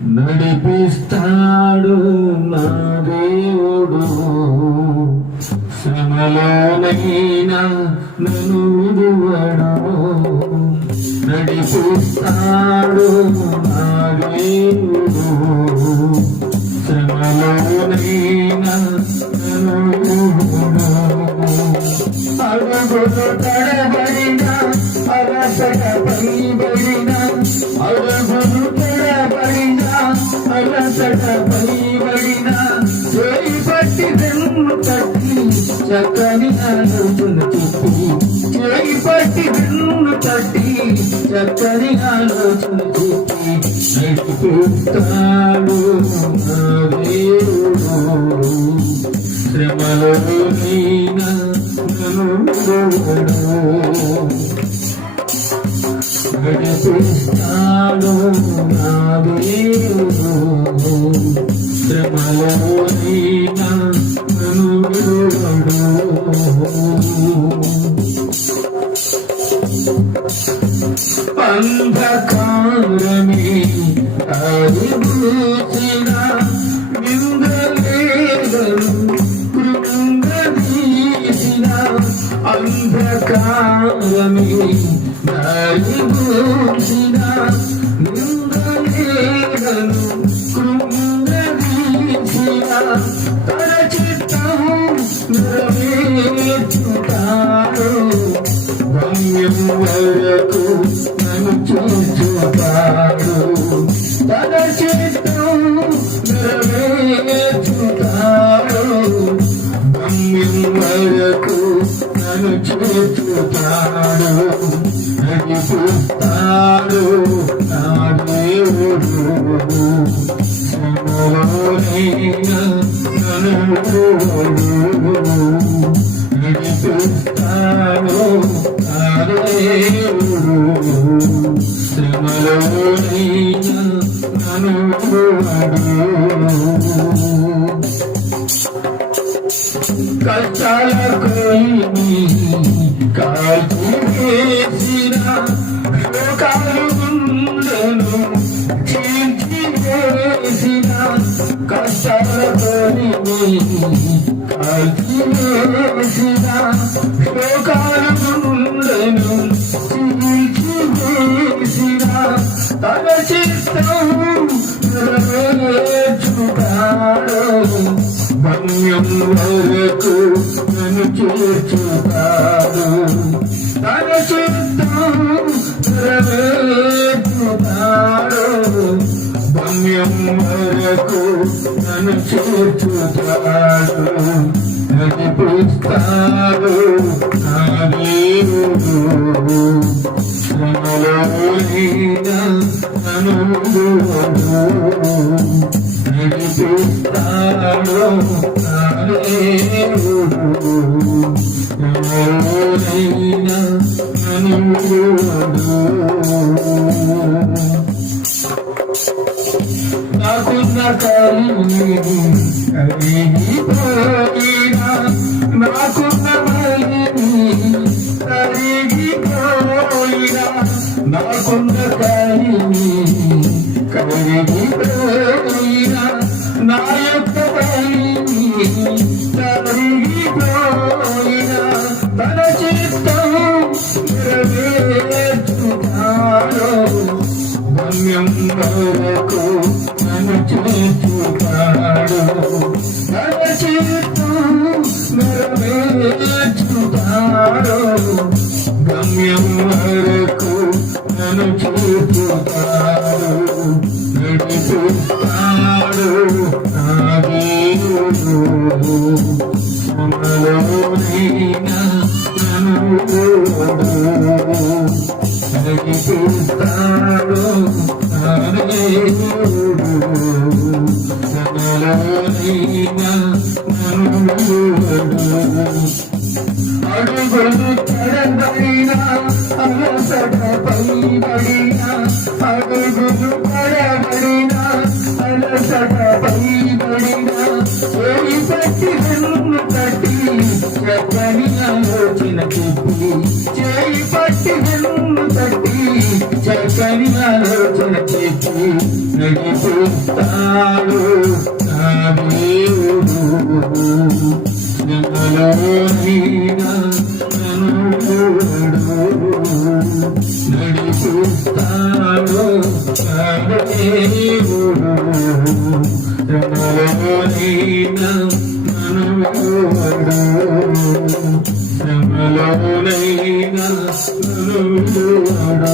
నడిపిస్తాడు నా దేవుడు, శ్రమలోనైనా నన్ను విడువడు. నడిపిస్తాడు నా దేవుడు, శ్రమలోనైనా నన్ను విడువడు. అడుగులు తడబడినా అలసట పైబడినా, అడుగులు తడబడినా అలసట పైబడినా, చేయి పట్టి వెన్ను తట్టి చక్కని ఆలోచన చెప్పి, చేయి పట్టి వెన్ను తట్టి చక్కని ఆలోచన చెప్పి నడిపిస్తాడు నా దేవుడు, శ్రమలోనైనా నన్ను విడువడు. నడిపిస్తాడు నా దేవుడు, శ్రమలోనైనా నన్ను విడువడు. అంధకారమే ఆదిమూసిన నిందలేదను కృంగదీసిన, అంధకారమే ఆదిమూసిన నిందలేదను కృంగదీసిన, తన చిత్తం నెరవేర్చుతాడు, గమ్యం వరకు నన్ను చూచుతాడు. తన చిత్తం నెరవేర్చుతాడు, గమ్యం వరకు నన్ను చూచుతాడు. నడిపిస్తాడు నా దేవుడు, శ్రమలోనైనా నన్ను విడువడు. నడిపిస్తాడు నా దేవుడు, శ్రమలోనైనా నన్ను విడువడు. కష్టాలకు కాల్చివేసిన శోకాలు గుండెను చీల్చివేసిన, కష్టాలకు కాల్చివేసిన శోకాలు గుండెను చీల్చివేసిన, తన చిత్తం నెరవేర్చుతాడు, గమ్యం వరకు నన్ను చేర్చుతాడు. తన చిత్తం నెరవేర్చుతాడు, గమ్యం వరకు నన్ను చేర్చుతాడు. నడిపిస్తాడు నా దేవుడు, శ్రమలోనైనా నన్ను విడువడు. నడిపిస్తాడు నా దేవుడు, శ్రమలోనైనా నన్ను విడువడు. నాకున్న కలిమి కరిగిపోయినా, నాకున్న బలిమి కరిగిపోయినా, నాకున్న కలిమి కరిగిపోయినా, నా యొక్క బలిమి కరిగిపోయినా, తన చిత్తం నెరవేర్చుతాడు, గమ్యం వరకు నన్ను చేర్చుతాడు. తన చిత్తం నెరవేర్చుతాడు, గమ్యం వరకు నన్ను చేర్చుతాడు. నడిపిస్తాడు నా దేవుడు, శ్రమలోనైనా నన్ను విడువడు. నడిపిస్తాడు నా దేవుడు, శ్రమలోనైనా నన్ను విడువడు. అడుగులు తడబడినా అలసట పైబడినా, అడుగులు తడబడినా అలసట పైబడినా, చేయి పట్టి వెన్ను తట్టి చక్కని ఆలోచన చెప్పి, చేయి పట్టి వెన్ను తట్టి చక్కని ఆలోచన చెప్పి నడిపిస్తాడు నా దేవుడు శ్రమలోనైనా నన్ను నడిపిస్తాడు నా దేవుడు శ్రమలోనైనా శ్రమలోనైనా